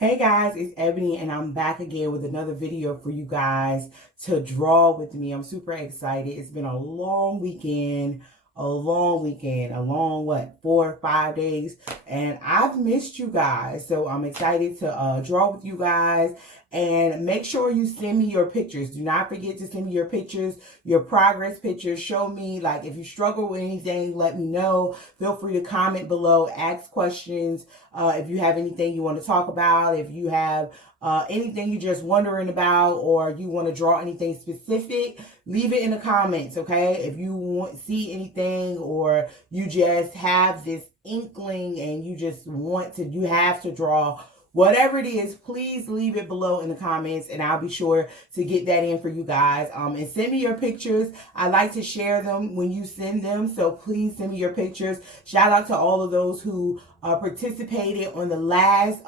Hey guys, it's Ebony and I'm back again with another video for you guys to draw with me. I'm super excited. It's been a long weekend, a long what, 4 or 5 days, and I've missed you guys. So I'm excited to draw with you guys, and make sure you send me your pictures. Do not forget to send me your pictures, your progress pictures. Show me, like, if you struggle with anything, let me know. Feel free to comment below, ask questions. If you have anything you want to talk about, if you have anything you're just wondering about, or you want to draw anything specific, leave it in the comments, okay? If you see anything, or you just have this inkling and you just want to, you have to draw, whatever it is, please leave it below in the comments and I'll be sure to get that in for you guys. And send me your pictures. I like to share them when you send them, so please send me your pictures. Shout out to all of those who participated on the last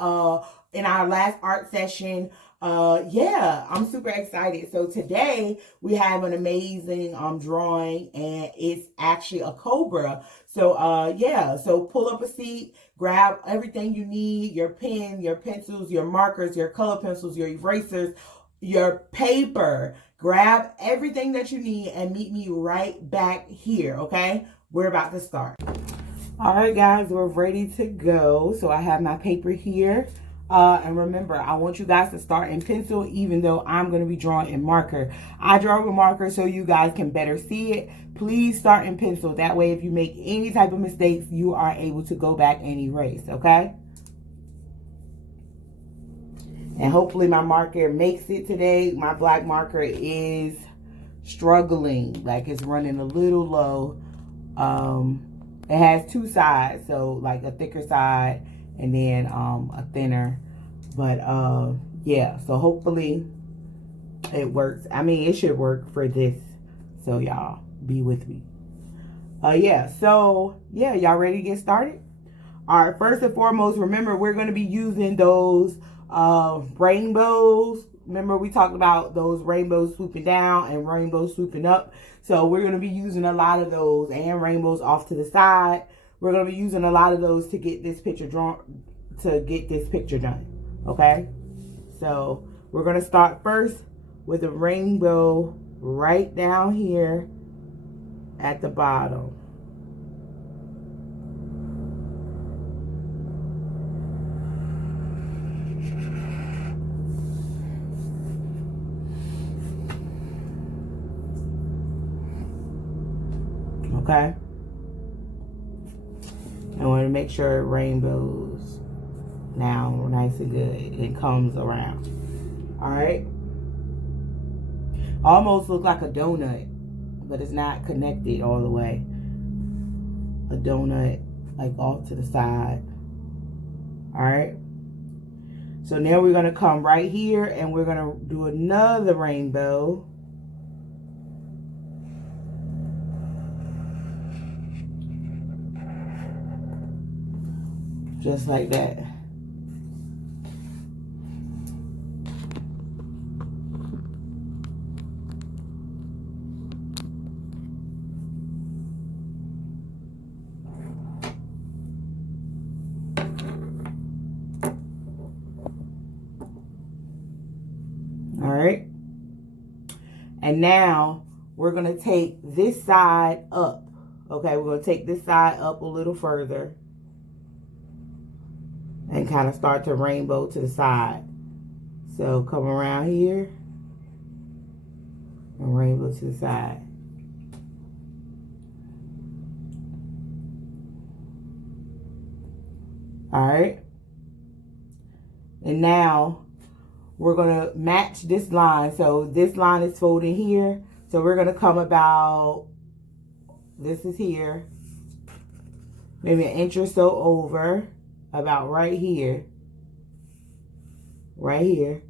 in our last art session. Yeah, I'm super excited. So today we have an amazing drawing, and it's actually a cobra. So yeah, so pull up a seat, grab everything you need, your pen, your pencils, your markers, your color pencils, your erasers, your paper. Grab everything that you need and meet me right back here, okay? We're about to start. All right, guys, we're ready to go. So I have my paper here. And remember, I want you guys to start in pencil, even though I'm going to be drawing in marker. I draw with marker so you guys can better see it. Please start in pencil. That way, if you make any type of mistakes, you are able to go back and erase, okay? And hopefully my marker makes it today. My black marker is struggling, like it's running a little low. It has two sides, so like a thicker side and then a thinner. But yeah, so hopefully it works. I mean, it should work for this. So y'all be with me. Yeah, so yeah, y'all ready to get started? All right, first and foremost, remember we're going to be using those rainbows. Remember we talked about those rainbows swooping down and rainbows swooping up. So we're going to be using a lot of those, and rainbows off to the side. We're going to be using a lot of those to get this picture drawn, to get this picture done. Okay? So we're going to start first with a rainbow right down here at the bottom. Okay? I want to make sure it rainbows now nice and good. It comes around. Alright? Almost look like a donut, but it's not connected all the way. A donut, like off to the side. Alright? So now we're going to come right here and we're going to do another rainbow. Just like that. All right. And now we're going to take this side up. Okay, we're going to take this side up a little further. And kind of start to rainbow to the side. So come around here and rainbow to the side. All right. And now we're going to match this line. So this line is folding here. So we're going to come about, this is here, maybe an inch or so over. About right here, and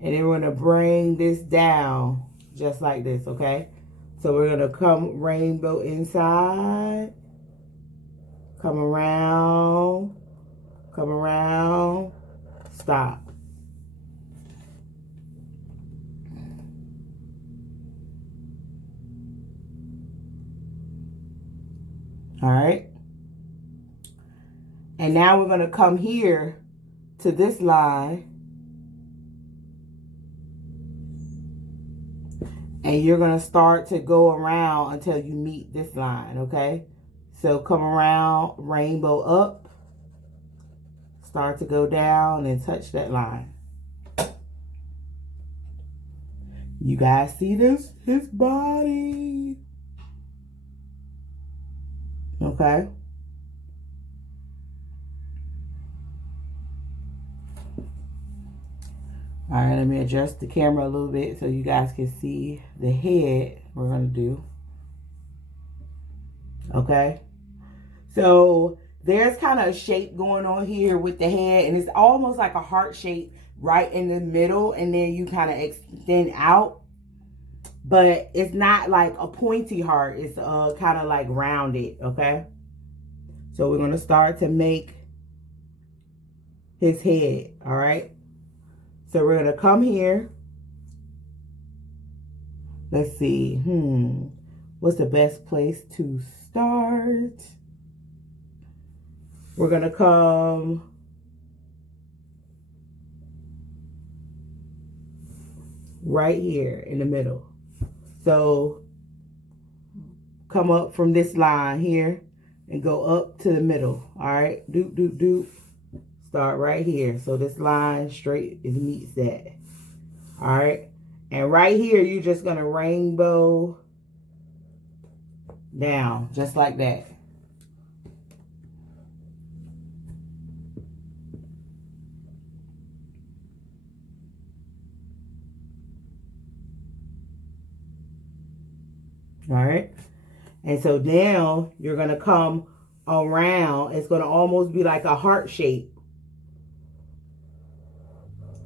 then we're going to bring this down just like this, okay? So we're going to come rainbow inside, come around, stop. All right. And now we're going to come here to this line. And you're going to start to go around until you meet this line, okay? So come around, rainbow up, start to go down and touch that line. You guys see this? His body. Okay. All right, let me adjust the camera a little bit so you guys can see the head we're going to do. Okay. So there's kind of a shape going on here with the head, and it's almost like a heart shape right in the middle, and then you kind of extend out. But it's not like a pointy heart. It's kind of like rounded, okay? So we're going to start to make his head, all right? So we're going to come here. Let's see. What's the best place to start? We're going to come right here in the middle. So come up from this line here and go up to the middle. All right. Doop, doop, doop. Start right here. So this line straight meets that. All right. And right here, you're just going to rainbow down just like that. All right. And so now you're going to come around. It's going to almost be like a heart shape.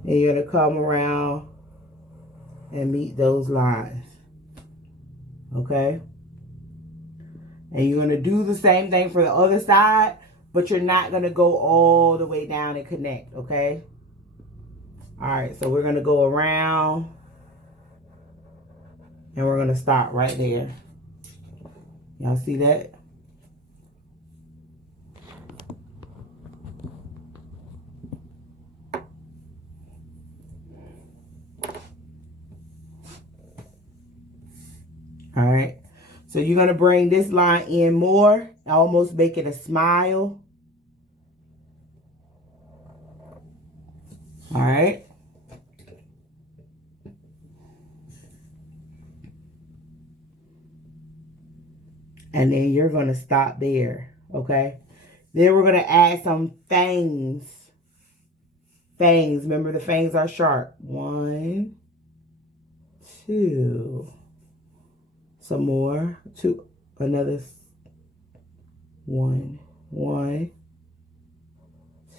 And you're going to come around and meet those lines. Okay. And you're going to do the same thing for the other side, but you're not going to go all the way down and connect. Okay. All right. So we're going to go around. And we're going to stop right there. Y'all see that? All right. So you're going to bring this line in more. Almost make it a smile. All right. And then you're going to stop there, okay? Then we're going to add some fangs. Fangs. Remember, the fangs are sharp. 1, 2. Some more. 2. Another 1. 1,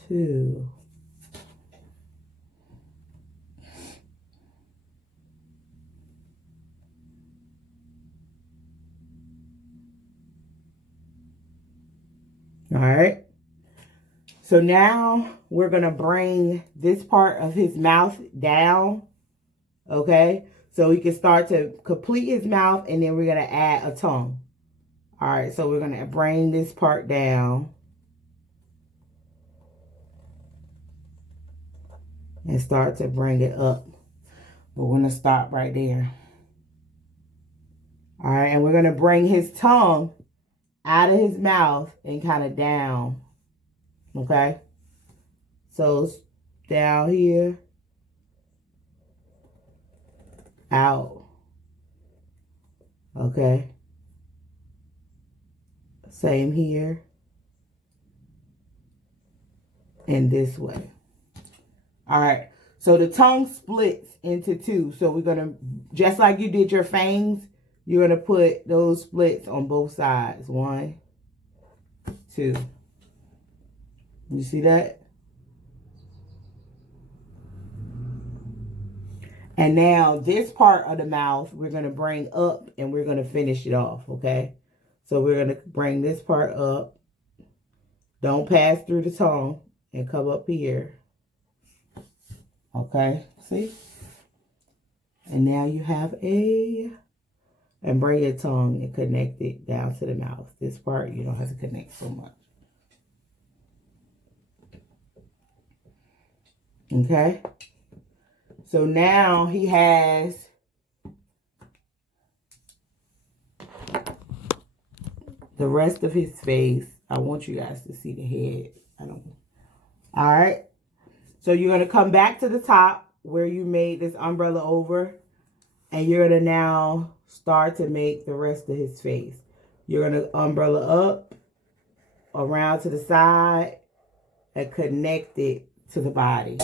2. All right. So now we're going to bring this part of his mouth down. Okay. So we can start to complete his mouth, and then we're going to add a tongue. All right. So we're going to bring this part down and start to bring it up. We're going to stop right there. All right. And we're going to bring his tongue out of his mouth and kind of down. Okay. So down here. Out. Okay. Same here. And this way. All right. So the tongue splits into 2. So we're going to, just like you did your fangs, you're going to put those splits on both sides. 1, 2. You see that? And now this part of the mouth, we're going to bring up and we're going to finish it off, okay? So we're going to bring this part up. Don't pass through the tongue and come up here. Okay, see? And now you have and bring your tongue and connect it down to the mouth. This part, you don't have to connect so much. Okay. So now he has the rest of his face. I want you guys to see the head. All right. So you're going to come back to the top where you made this umbrella over. And you're going to now start to make the rest of his face. You're going to umbrella up, around to the side, and connect it to the body.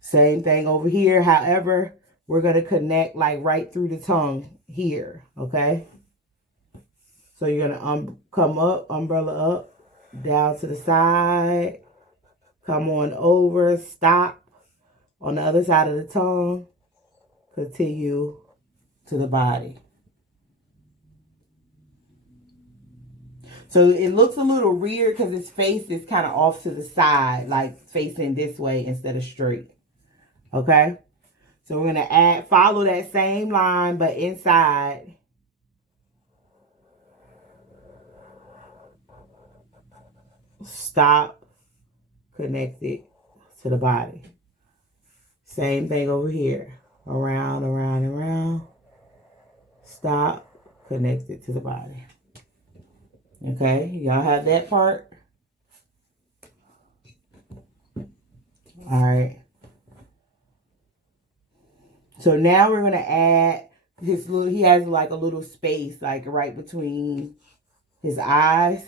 Same thing over here. However, we're going to connect like right through the tongue here. Okay. So you're going to come up, umbrella up, down to the side. Come on over, stop on the other side of the tongue. Continue to the body. So it looks a little weird because his face is kind of off to the side, like facing this way instead of straight. Okay? So we're going to follow that same line, but inside. Stop, connect it to the body. Same thing over here. Around, around, and around. Stop, connect it to the body. Okay, y'all have that part? All right. So now we're going to add his little, he has like a little space like right between his eyes.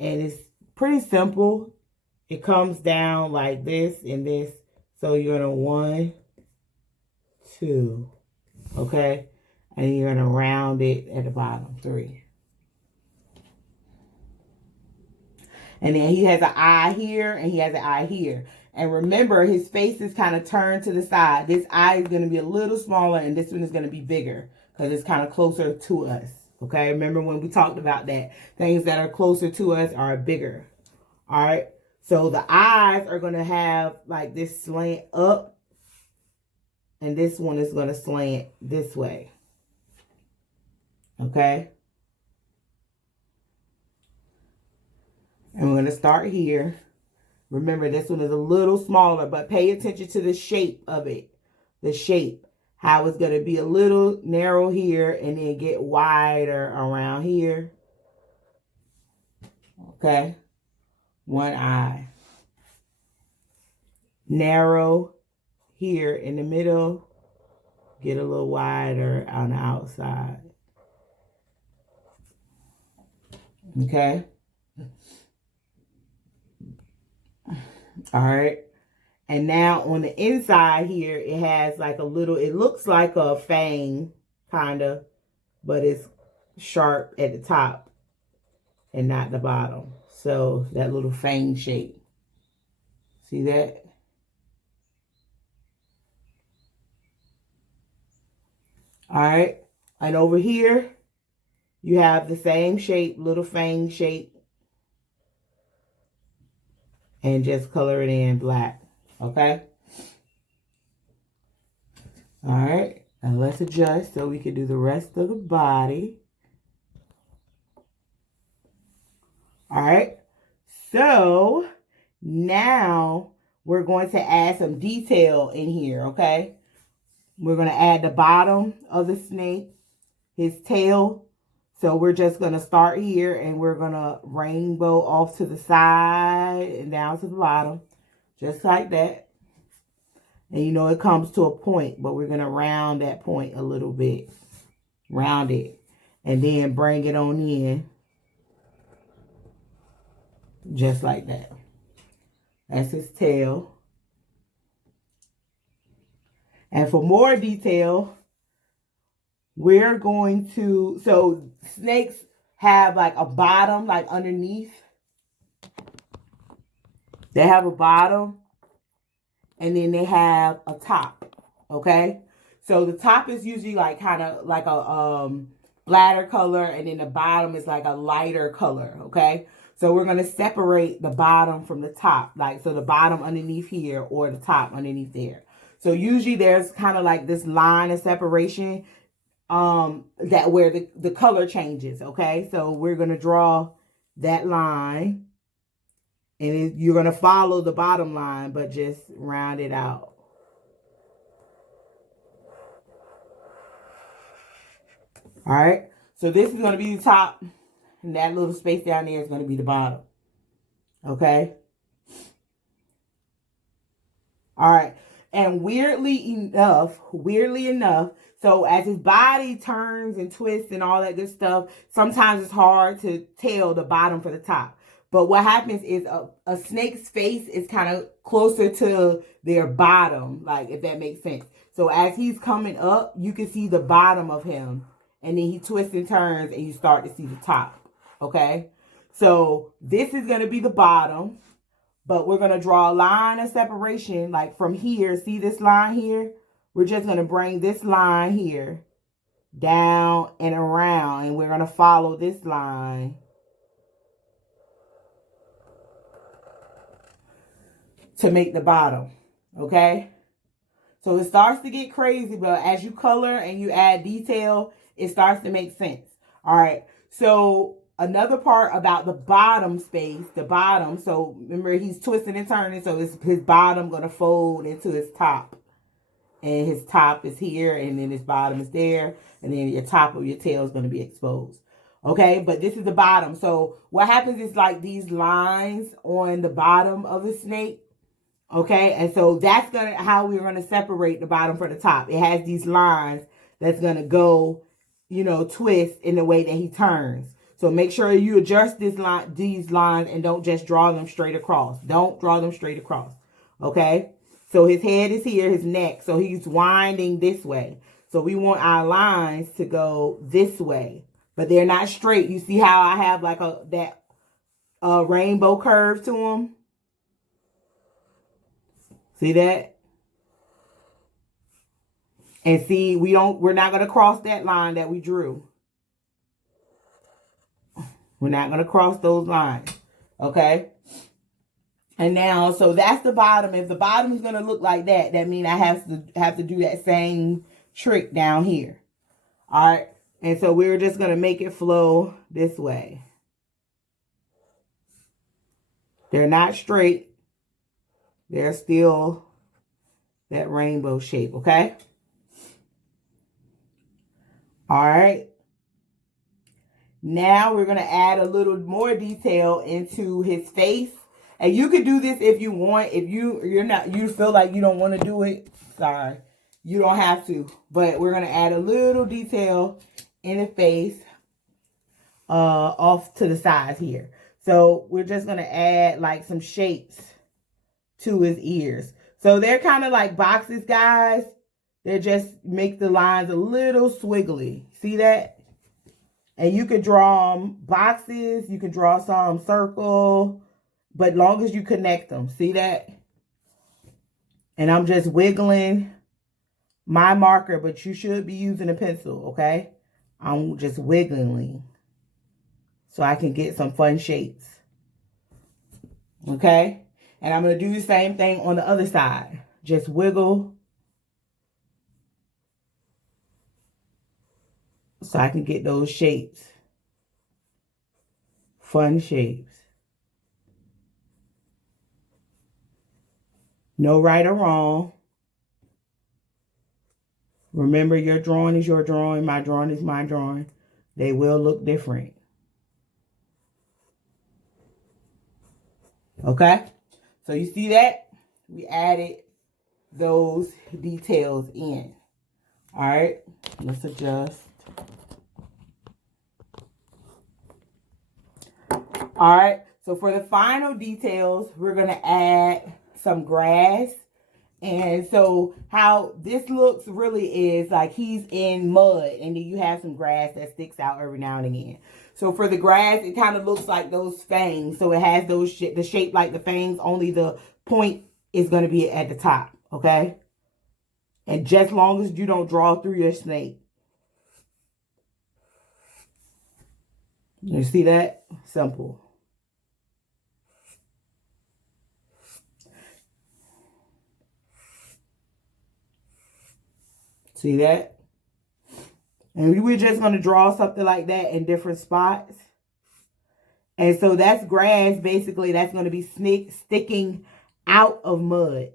And it's pretty simple. It comes down like this and this. So you're going to 1, 2, okay? And you're going to round it at the bottom, 3. And then he has an eye here and he has an eye here. And remember, his face is kind of turned to the side. This eye is going to be a little smaller and this one is going to be bigger because it's kind of closer to us. Okay, remember when we talked about that? Things that are closer to us are bigger. All right, so the eyes are going to have like this slant up. And this one is going to slant this way. Okay. And we're going to start here. Remember, this one is a little smaller, but pay attention to the shape of it. The shape. How it's going to be a little narrow here and then get wider around here. Okay. One eye. Narrow here in the middle. Get a little wider on the outside. Okay. All right. And now on the inside here, it has like a little, it looks like a fang, kind of, but it's sharp at the top and not the bottom. So that little fang shape. See that? All right. And over here, you have the same shape, little fang shape. And just color it in black. Okay? All right. Now let's adjust so we can do the rest of the body. All right. So now we're going to add some detail in here. Okay? We're going to add the bottom of the snake, his tail. So we're just going to start here and we're going to rainbow off to the side and down to the bottom. Just like that. And you know it comes to a point, but we're going to round that point a little bit. Round it. And then bring it on in. Just like that. That's his tail. And for more detail, we're going to, so snakes have like a bottom, like underneath. They have a bottom and then they have a top, okay? So the top is usually like kind of like a bladder color and then the bottom is like a lighter color, okay? So we're going to separate the bottom from the top, like so the bottom underneath here or the top underneath there. So usually there's kind of like this line of separation that where the color changes, okay? So we're going to draw that line. And you're going to follow the bottom line, but just round it out. All right. So this is going to be the top. And that little space down there is going to be the bottom. Okay. All right. And weirdly enough, so as his body turns and twists and all that good stuff, sometimes it's hard to tell the bottom from the top. But what happens is a snake's face is kind of closer to their bottom, like, if that makes sense. So as he's coming up, you can see the bottom of him. And then he twists and turns and you start to see the top. Okay? So this is going to be the bottom. But we're going to draw a line of separation, like from here. See this line here? We're just going to bring this line here down and around. And we're going to follow this line to make the bottom. Okay? So it starts to get crazy, but as you color and you add detail, it starts to make sense. All right. So another part about the bottom space, so remember he's twisting and turning, so his bottom going to fold into his top. And his top is here, and then his bottom is there, and then your top of your tail is going to be exposed. Okay, but this is the bottom. So what happens is like these lines on the bottom of the snake. Okay, and so that's how we're going to separate the bottom from the top. It has these lines that's going to go, twist in the way that he turns. So make sure you adjust these lines and don't just draw them straight across. Don't draw them straight across. Okay? So his head is here, his neck. So he's winding this way. So we want our lines to go this way. But they're not straight. You see how I have like that rainbow curve to them? See that? And see, we're not going to cross that line that we drew. We're not going to cross those lines. Okay? And now, so that's the bottom. If the bottom is going to look like that, that means I have to do that same trick down here. All right? And so we're just going to make it flow this way. They're not straight. They're still that rainbow shape, okay? All right. Now we're going to add a little more detail into his face. And you could do this if you want. If you feel like you don't want to do it, sorry. You don't have to. But we're going to add a little detail in the face off to the sides here. So we're just going to add like some shapes to his ears. So they're kind of like boxes, guys. They just make the lines a little swiggly. See that? And you could draw boxes. You can draw some circle. But long as you connect them. See that? And I'm just wiggling my marker. But you should be using a pencil, okay? I'm just wiggling. So I can get some fun shapes. Okay? And I'm going to do the same thing on the other side. Just wiggle. So I can get those shapes. Fun shapes. No right or wrong. Remember, your drawing is your drawing. My drawing is my drawing. They will look different. Okay? So you see that? We added those details in. All right? Let's adjust. All right. So for the final details, we're going to add some grass. And so how this looks really is like he's in mud, and then you have some grass that sticks out every now and again. So for the grass, it kind of looks like those fangs. So it has the shape like the fangs, only the point is going to be at the top. Okay? And just long as you don't draw through your snake. You see that? Simple. See that? And we're just going to draw something like that in different spots. And so that's grass, basically, that's going to be sticking out of mud.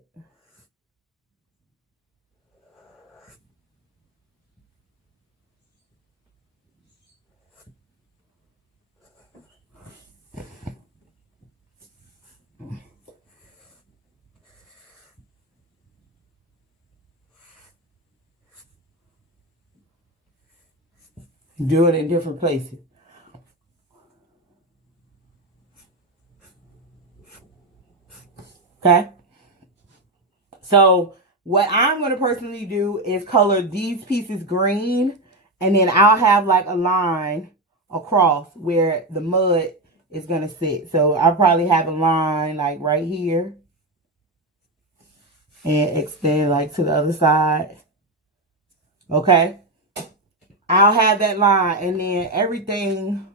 Do it in different places. Okay. So what I'm going to personally do is color these pieces green, and then I'll have like a line across where the mud is going to sit. So I'll probably have a line like right here and extend like to the other side. Okay. I'll have that line, and then everything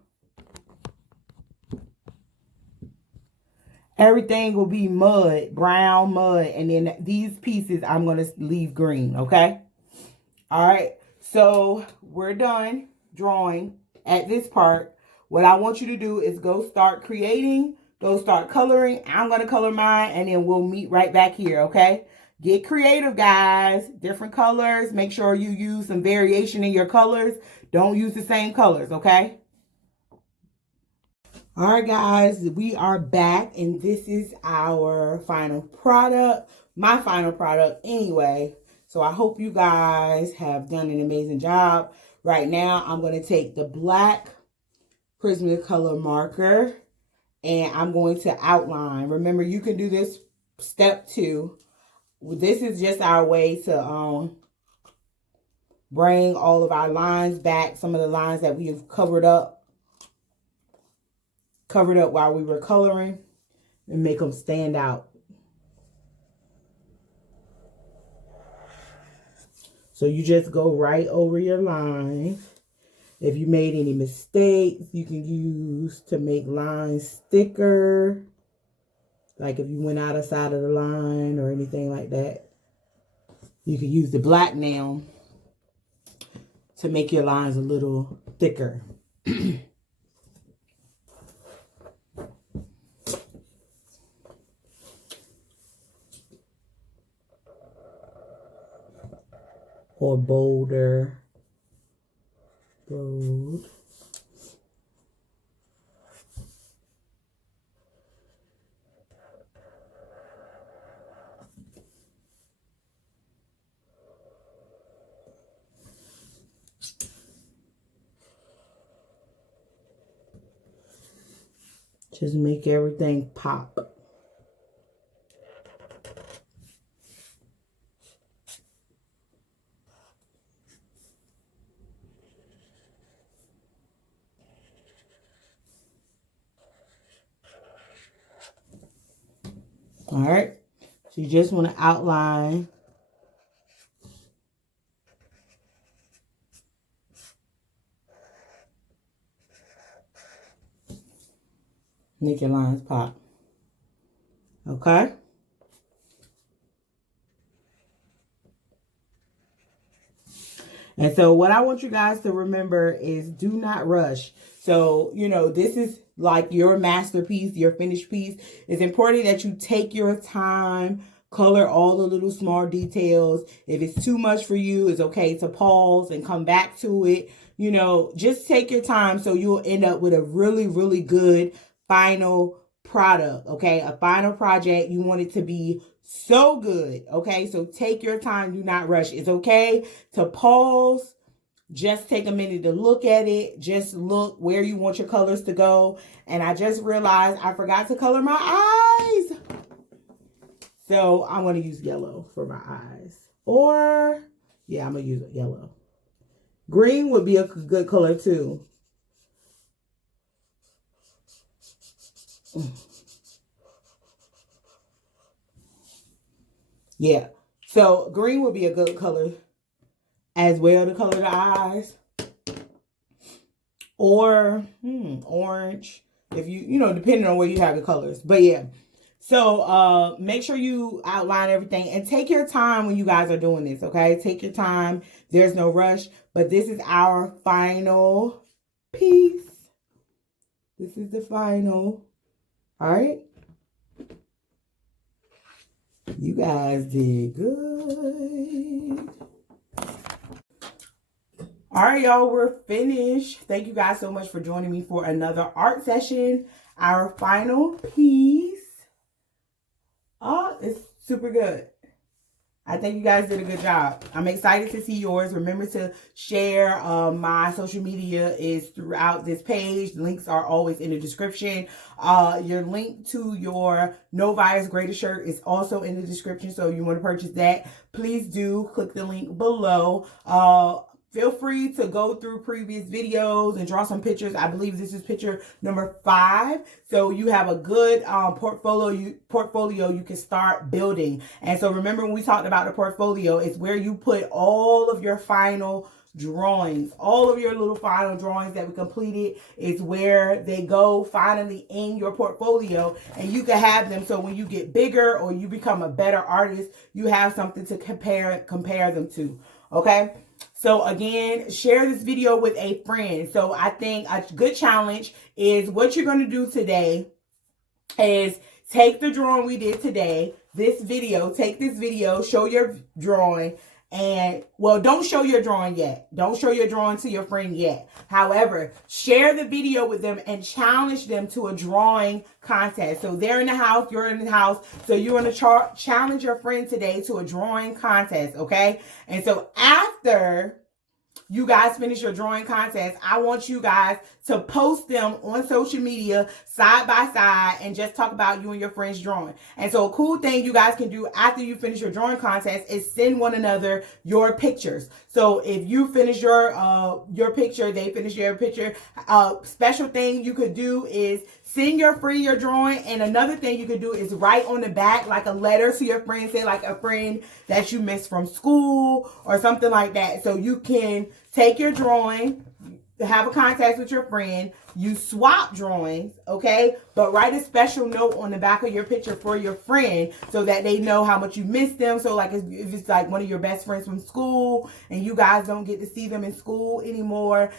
will be mud, brown mud. And then these pieces I'm going to leave green. Okay. All right. So we're done drawing at this part. What I want you to do is go start creating, go start coloring. I'm going to color mine, and then we'll meet right back here. Okay. Get creative, guys. Different colors. Make sure you use some variation in your colors. Don't use the same colors. Okay. All right, guys, we are back, and this is our final product, my final product anyway. So I hope you guys have done an amazing job. Right now, I'm going to take the black Prismacolor marker, and I'm going to outline. Remember, you can do this step 2. This is just our way to bring all of our lines back, some of the lines that we have covered up while we were coloring, and make them stand out. So you just go right over your lines. If you made any mistakes, you can use to make lines thicker. Like if you went outside of the line or anything like that. You can use the black nail to make your lines a little thicker. Or bolder. Bold. Just make everything pop. All right. So you just want to outline. Make your lines pop. Okay. And so what I want you guys to remember is do not rush. So, you know, this is like your masterpiece, your finished piece. It's important that you take your time, color all the little small details. If it's too much for you, it's okay to pause and come back to it. You know, just take your time so you'll end up with a really, really good final product, okay? A final project. You want it to be so good, okay? So take your time. Do not rush. It's okay to pause. Just take a minute to look at it. Just look where you want your colors to go. And I just realized I forgot to color my eyes. So I'm going to use yellow for my eyes. Or, yeah, I'm going to use yellow. Green would be a good color too. Yeah. So green would be a good color as well to color the eyes. Or orange. If you know, depending on where you have the colors. But yeah. So make sure you outline everything and take your time when you guys are doing this, okay? Take your time. There's no rush. But this is our final piece. This is the final. All right. You guys did good. All right, y'all, we're finished. Thank you guys so much for joining me for another art session. Our final piece. Oh, it's super good. I think you guys did a good job. I'm excited to see yours. Remember to share. My social media is throughout this page. The links are always in the description. Your link to your No Bias Greatest shirt is also in the description. So if you want to purchase that, please do click the link below. Feel free to go through previous videos and draw some pictures. I believe this is picture number 5. So you have a good portfolio you can start building. And so remember when we talked about the portfolio, it's where you put all of your final drawings, all of your little final drawings that we completed is where they go finally in your portfolio, and you can have them so when you get bigger or you become a better artist, you have something to compare them to. Okay. So again, share this video with a friend. So I think a good challenge is what you're going to do today is take the drawing we did today, take this video, show your drawing, and, well, don't show your drawing yet. Don't show your drawing to your friend yet. However, share the video with them and challenge them to a drawing contest. So they're in the house, you're in the house. So you're going to challenge your friend today to a drawing contest, okay? And so after you guys finish your drawing contest, I want you guys to post them on social media side by side and just talk about you and your friends drawing. And so a cool thing you guys can do after you finish your drawing contest is send one another your pictures. So if you finish your picture, they finish their picture. Special thing you could do is send your friend your drawing, and another thing you could do is write on the back like a letter to your friend, say like a friend that you missed from school or something like that. So you can take your drawing, have a contest with your friend, you swap drawings, okay? But write a special note on the back of your picture for your friend so that they know how much you miss them. So like if it's like one of your best friends from school and you guys don't get to see them in school anymore,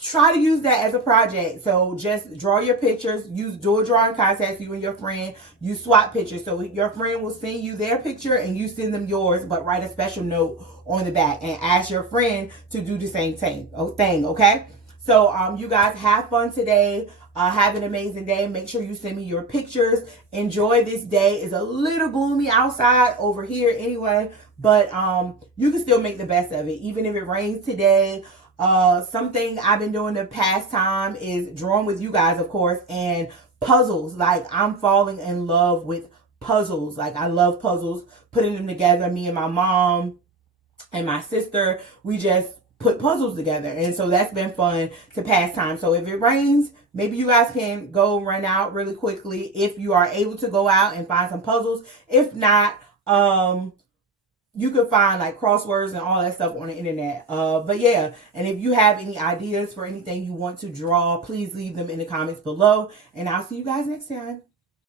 try to use that as a project. So just draw your pictures, do a drawing contest, you and your friend, you swap pictures. So your friend will send you their picture and you send them yours, but write a special note on the back and ask your friend to do the same thing, okay? So you guys have fun today. Have an amazing day. Make sure you send me your pictures. Enjoy this day. It's a little gloomy outside over here anyway, but you can still make the best of it. Even if it rains today. Something I've been doing the past time is drawing with you guys, of course, and puzzles. Like, I'm falling in love with puzzles. Like, I love puzzles, putting them together. Me and my mom and my sister, we just put puzzles together. And so that's been fun to pass time. So if it rains, maybe you guys can go run out really quickly if you are able to go out and find some puzzles. If not, you could find like crosswords and all that stuff on the internet. But yeah, and if you have any ideas for anything you want to draw, please leave them in the comments below. And I'll see you guys next time.